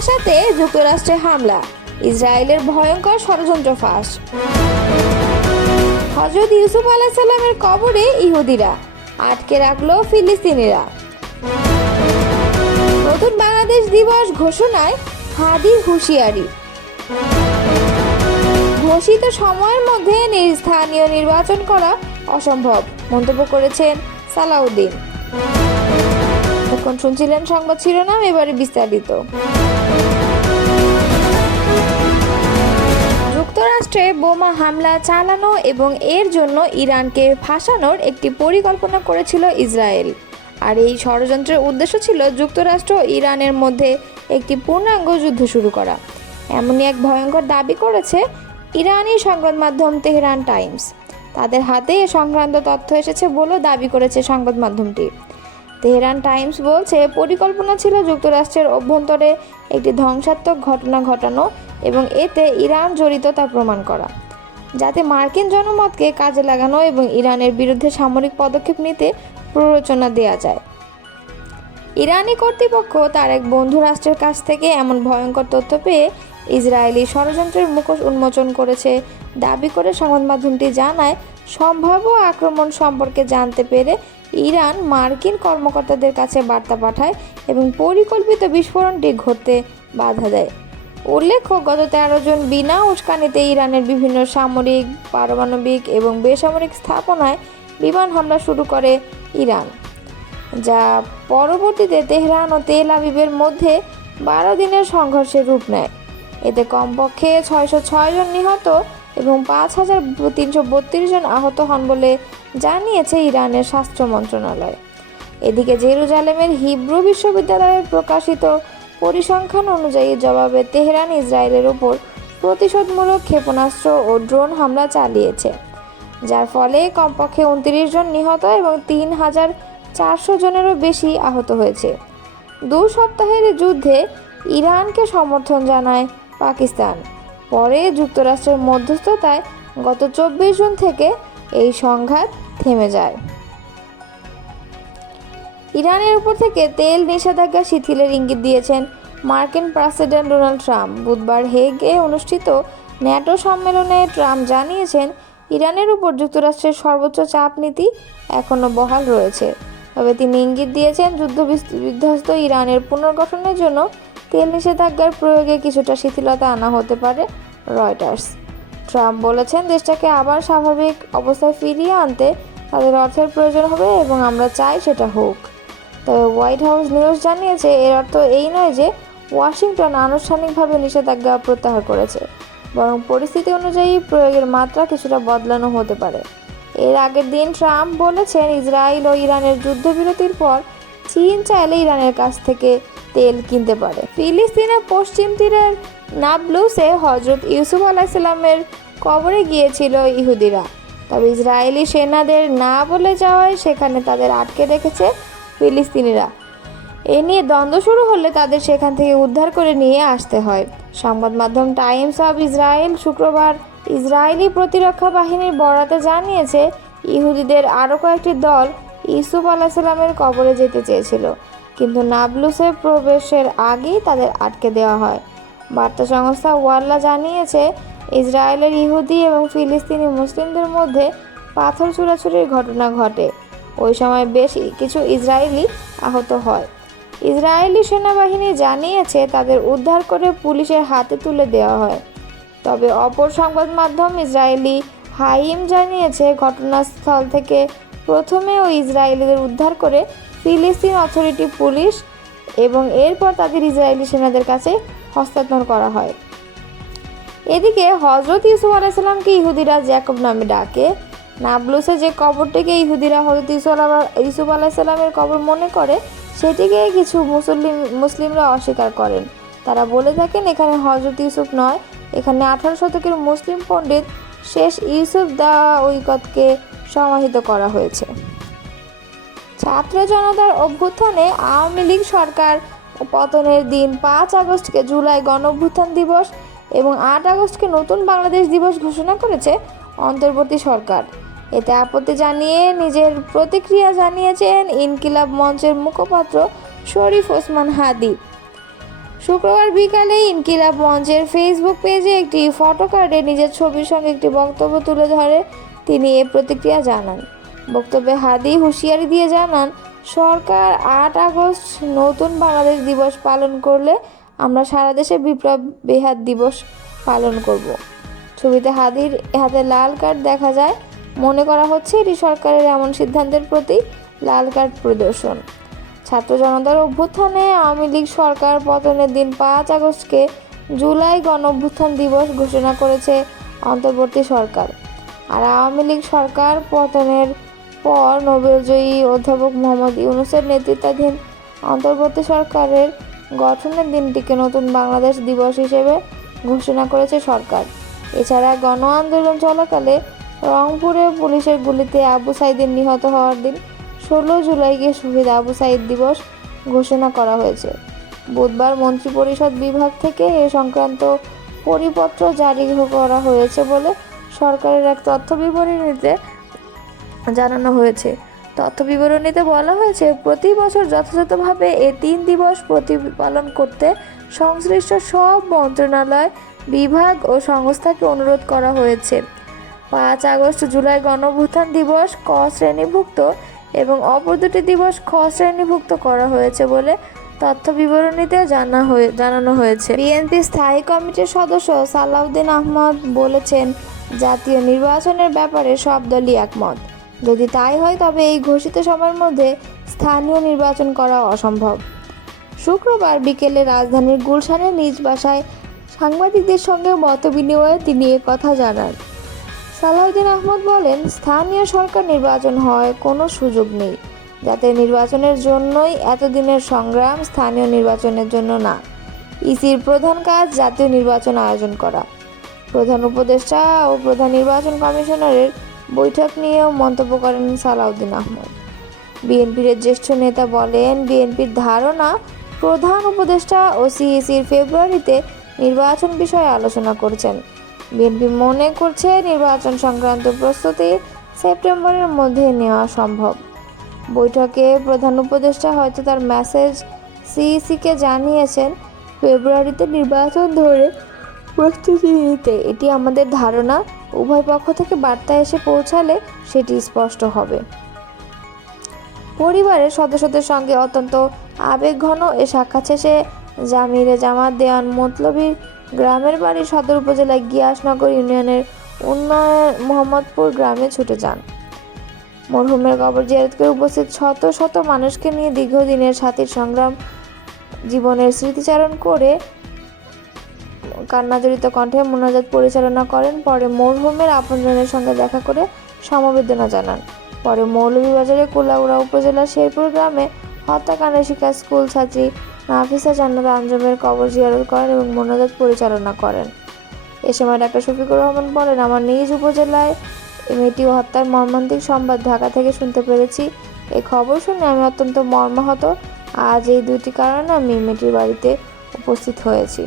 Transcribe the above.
গাজাতে যুক্তরাষ্ট্রে হামলা, ইসরায়েলের ভয়ঙ্কর ষড়যন্ত্র ফাঁস। হযরত ইউসুফ আলাইহিস সালামের কবরে ইহুদিরা, আটকে রাখলো ফিলিস্তিনিরা। নতুন বাংলাদেশ দিবস ঘোষণায় হাদির হুঁশিয়ারি। ঘোষিত সময়ের মধ্যে স্থানীয় নির্বাচন করা অসম্ভব মন্তব্য করেছেন সালাউদ্দিন। এখন শুনছিলেন সংবাদ শিরোনাম, এবারে বিস্তারিত। যুক্তরাষ্ট্রে বোমা হামলা চালানো এবং এর জন্য ইরানকে ফাঁসানোর একটি পরিকল্পনা করেছিল ইসরায়েল। আর এই ষড়যন্ত্রের উদ্দেশ্য ছিল যুক্তরাষ্ট্র ও ইরানের মধ্যে একটি পূর্ণাঙ্গ যুদ্ধ শুরু করা। এমনই এক ভয়ঙ্কর দাবি করেছে ইরানি সংবাদ মাধ্যম তেহরান টাইমস। তাদের হাতে এ সংক্রান্ত তথ্য এসেছে বলেও দাবি করেছে সংবাদ মাধ্যমটি। তেহরান টাইমস বলছে, পরিকল্পনা ছিল যুক্তরাষ্ট্রের অভ্যন্তরে একটি ধ্বংসাত্মক ঘটনা ঘটানো এবং এতে ইরান জড়িত তা প্রমাণ করা, যাতে মার্কিন জনমতকে কাজে লাগানো এবং ইরানের বিরুদ্ধে সামরিক পদক্ষেপ নিতে প্ররোচনা দেওয়া যায়। ইরানি কর্তৃপক্ষ তার এক বন্ধু রাষ্ট্রের কাছ থেকে এমন ভয়ঙ্কর তথ্য পেয়ে ইসরায়েলি ষড়যন্ত্রের মুখোশ উন্মোচন করেছে দাবি করে সংবাদ মাধ্যমটি জানায়, সম্ভাব্য আক্রমণ সম্পর্কে জানতে পেরে ইরান মার্কিন কর্মকর্তাদের কাছে বার্তা পাঠায় এবং পরিকল্পিত বিস্ফোরণটি ঘটতে বাধা দেয়। উল্লেখ্য, গত 13 জুন বিনা উস্কানিতে ইরানের বিভিন্ন সামরিক, পারমাণবিক এবং বেসামরিক স্থাপনায় বিমান হামলা শুরু করে ইরান, যা পরবর্তীতে তেহরান ও তেল আবিবের মধ্যে 12 দিনের সংঘর্ষের রূপ নেয়। এতে কমপক্ষে 606 জন নিহত এবং 5332 জন আহত হন বলে জানিয়েছে ইরানের স্বাস্থ্য মন্ত্রণালয়। এদিকে জেরুজালেমের হিব্রু বিশ্ববিদ্যালয়ের প্রকাশিত পরিসংখ্যান অনুযায়ী জবাবে তেহরান ইসরায়েলের উপর প্রতিশোধমূলক ক্ষেপণাস্ত্র ও ড্রোন হামলা চালিয়েছে, যার ফলে কমপক্ষে 29 জন নিহত এবং 3400 জনেরও বেশি আহত হয়েছে। 2 সপ্তাহের যুদ্ধে ইরানকে সমর্থন জানায় পাকিস্তান। পরে যুক্তরাষ্ট্রের মধ্যস্থতায় গত 24 জুন থেকে এই সংঘাত থেমে যায়। ইরানের উপর থেকে তেল নিষেধাজ্ঞা শিথিলের ইঙ্গিত দিয়েছেন মার্কিন প্রেসিডেন্ট ডোনাল্ড ট্রাম্প। বুধবার হেগে অনুষ্ঠিত ন্যাটো সম্মেলনে ট্রাম্প জানিয়েছেন, ইরানের উপর যুক্তরাষ্ট্রের সর্বোচ্চ চাপ নীতি এখনও বহাল রয়েছে। তবে তিনি ইঙ্গিত দিয়েছেন, যুদ্ধবিধ্বস্ত ইরানের পুনর্গঠনের জন্য তেল নিষেধাজ্ঞার প্রয়োগে কিছুটা শিথিলতা আনা হতে পারে। রয়টার্স। ট্রাম্প বলেছেন, দেশটাকে আবার স্বাভাবিক অবস্থায় ফিরিয়ে আনতে তাদের অর্থের প্রয়োজন হবে এবং আমরা চাই সেটা হোক। তবে হোয়াইট হাউস নিউজ জানিয়েছে, এর অর্থ এই নয় যে ওয়াশিংটন আনুষ্ঠানিকভাবে নিষেধাজ্ঞা প্রত্যাহার করেছে, বরং পরিস্থিতি অনুযায়ী প্রয়োগের মাত্রা কিছুটা বদলানো হতে পারে। এর আগের দিন ট্রাম্প বলেছেন, ইসরায়েল ও ইরানের যুদ্ধবিরতির পর চীন চাইলে ইরানের কাছ থেকে তেল কিনতে পারে। ফিলিস্তিনের পশ্চিম তীরের নাবলুসে হযরত ইউসুফ আলাইহিস সালামের কবরে গিয়েছিল ইহুদিরা। তবে ইসরায়েলি সেনাদের না বলে যাওয়ায় সেখানে তাদের আটকে রেখেছে ফিলিস্তিনিরা। এ নিয়ে দ্বন্দ্ব শুরু হলে তাদের সেখান থেকে উদ্ধার করে নিয়ে আসতে হয়। সংবাদ মাধ্যম টাইমস অব ইসরায়েল শুক্রবার ইসরায়েলি প্রতিরক্ষা বাহিনীর বরাতে জানিয়েছে, ইহুদিদের আরও কয়েকটি দল ইউসুফ আলাইহিস সালামের কবরে যেতে চেয়েছিল, কিন্তু নাবলুসে প্রবেশের আগেই তাদের আটকে দেওয়া হয়। বার্তা সংস্থা ওয়াল্লা জানিয়েছে, ইসরায়েলের ইহুদি এবং ফিলিস্তিনি মুসলিমদের মধ্যে পাথর ছোড়াছুড়ির ঘটনা ঘটে। ওই সময় বেশ কিছু ইসরায়েলি আহত হয়। ইসরায়েলি সেনাবাহিনী জানিয়েছে, তাদের উদ্ধার করে পুলিশের হাতে তুলে দেওয়া হয়। তবে অপর সংবাদ মাধ্যম ইসরায়েলি হাইম জানিয়েছে, ঘটনাস্থল থেকে প্রথমে ওই ইসরায়েলিদের উদ্ধার করে ফিলিস্তিন অথরিটি পুলিশ এবং এরপর তাদের ইসরায়েলি সেনাদের কাছে হস্তান্তর করা হয়। এদিকে হযরত ইউসুফ আলাইহিস সালামকে ইহুদিরা জ্যাকব নামে ডাকে। নাবলুসে যে কবরটিকে ইহুদিরা হযরত ইউসুফ আলাইহিস সালামের কবর মনে করে, সেটিকে কিছু মুসলিমরা অস্বীকার করেন। তারা বলে থাকেন, এখানে হযরত ইউসুফ নয়, এখানে 18 শতকের মুসলিম পণ্ডিত শেষ ইউসুফ দাওয়িকে সমাহিত করা হয়েছে। ছাত্র জনতার অভ্যুত্থানে আওয়ামী লীগ সরকার পতনের দিন 5 আগস্টকে জুলাই গণঅভ্যুত্থান দিবস এবং 8 আগস্টকে নতুন বাংলাদেশ দিবস ঘোষণা করেছে অন্তর্বর্তী সরকার। এতে আপত্তি জানিয়ে নিজের প্রতিক্রিয়া জানিয়েছেন ইনকিলাব মঞ্চের মুখপাত্র শরীফ ওসমান হাদি। শুক্রবার বিকালে ইনকিলাব মঞ্চের ফেসবুক পেজে একটি ফটো কার্ডে নিজের ছবির সঙ্গে একটি বক্তব্য তুলে ধরে তিনি এ প্রতিক্রিয়া জানান। বক্তব্যে হাদি হুঁশিয়ারি দিয়ে জানান, সরকার ৮ আগস্ট নতুন বাংলাদেশ দিবস পালন করলে আমরা সারা দেশে বিপ্লব বেহাত দিবস পালন করব। ছবিতে হাদির হাতে লাল কার্ড দেখা যায়। মনে করা হচ্ছে এটি সরকারের এমন সিদ্ধান্তের প্রতি লাল কার্ড প্রদর্শন। ছাত্র জনতার অভ্যুত্থানে আওয়ামী লীগ সরকার পতনের দিন ৫ আগস্টকে জুলাই গণ অভ্যুত্থান দিবস ঘোষণা করেছে অন্তর্বর্তী সরকার। আর আওয়ামী লীগ সরকার পতনের পর নোবেলজয়ী অধ্যাপক মোহাম্মদ ইউনূসের নেতৃত্বাধীন অন্তর্বর্তী সরকারের গঠনের দিনটিকে নতুন বাংলাদেশ দিবস হিসেবে ঘোষণা করেছে সরকার। এছাড়া গণ আন্দোলন চলাকালে রংপুরে পুলিশের গুলিতে আবু সাঈদের নিহত হওয়ার দিন ১৬ জুলাইকে শহীদ আবু সাঈদ দিবস ঘোষণা করা হয়েছে। বুধবার মন্ত্রিপরিষদ বিভাগ থেকে এ সংক্রান্ত পরিপত্র জারি করা হয়েছে বলে সরকারের এক তথ্য বিবরণীতে জানানো হয়েছে। তথ্য বিবরণীতে বলা হয়েছে, প্রতি বছর যথাযথভাবে এ ৩ দিবস প্রতিপালন করতে সংশ্লিষ্ট সব মন্ত্রণালয়, বিভাগ ও সংস্থাকে অনুরোধ করা হয়েছে। ৫ আগস্ট জুলাই গণঅভ্যুত্থান দিবস ক শ্রেণীভুক্ত এবং অপর দুটি দিবস খ শ্রেণীভুক্ত করা হয়েছে বলে তথ্য বিবরণীতে জানানো হয়েছে। বিএনপি স্থায়ী কমিটির সদস্য সালাউদ্দিন আহমদ বলেছেন, জাতীয় নির্বাচনের ব্যাপারে সব দলই একমত। যদি তাই হয় তবে এই ঘোষিত সময়ের মধ্যে স্থানীয় নির্বাচন করা অসম্ভব। শুক্রবার বিকেলে রাজধানীর গুলশানে নিজ বাসায় সাংবাদিকদের সঙ্গে মতবিনিময়ে তিনি কথা জানান। সালাউদ্দিন আহমদ বলেন, স্থানীয় সরকার নির্বাচন হয় কোনো সুযোগ নেই। জাতীয় নির্বাচনের জন্যই এতদিনের সংগ্রাম, স্থানীয় নির্বাচনের জন্য না। ইসির প্রধান কাজ জাতীয় নির্বাচন আয়োজন করা। প্রধান উপদেষ্টা ও প্রধান নির্বাচন কমিশনারের বৈঠক নিয়েও মন্তব্য করেন সালাউদ্দিন আহমদ। বিএনপির জ্যেষ্ঠ নেতা বলেন, বিএনপির ধারণা প্রধান উপদেষ্টা ও সিইসির ফেব্রুয়ারিতে নির্বাচন বিষয়ে আলোচনা করছেন। বিএনপি মনে করছে নির্বাচন সংক্রান্ত প্রস্তুতি সেপ্টেম্বরের মধ্যে নেওয়া সম্ভব। বৈঠকে প্রধান উপদেষ্টা হয়তো তার মেসেজ সিইসিকে জানিয়েছেন, ফেব্রুয়ারিতে নির্বাচন ধরে প্রস্তুতি নিতে। এটি আমাদের ধারণা। উভয় পক্ষ থেকে বার্তা এসে পৌঁছালে সেটি স্পষ্ট হবে। পরিবারের সদস্যদের সঙ্গে অত্যন্ত আবেগঘন এ সাক্ষাৎ শেষে জামিরে জামাত দেওয়ান মতলবীর গ্রামের বাড়ি সদর উপজেলায় গিয়াসনগর ইউনিয়নের মোহাম্মদপুর গ্রামে ছুটে যান। মরহুমের কবর জিয়ারত করে উপস্থিত শত শত মানুষকে নিয়ে দীর্ঘদিনের সাথীর সংগ্রাম জীবনের স্মৃতিচারণ করে কান্নাজড়িত কণ্ঠে মোনাজাত পরিচালনা করেন। পরে মরহুমের আপনজনের সঙ্গে দেখা করে সমবেদনা জানান। পরে মৌলভীবাজারের কুলাউড়া উপজেলার শেরপুর গ্রামে হত্যাকাণ্ডের শিকার স্কুল ছাত্রী নাফিসা জান্নাত আঞ্জুমের কবর জিয়ারত করেন এবং মোনাজাত পরিচালনা করেন। এ সময় ডাক্তার শফিকুর রহমান বলেন, আমার নিজ উপজেলায় মেয়েটি হত্যার মর্মান্তিক সংবাদ ঢাকা থেকে শুনতে পেরেছি। এই খবর শুনে আমি অত্যন্ত মর্মাহত। আজ এই দুটি কারণে আমি মেয়েটির বাড়িতে উপস্থিত হয়েছি।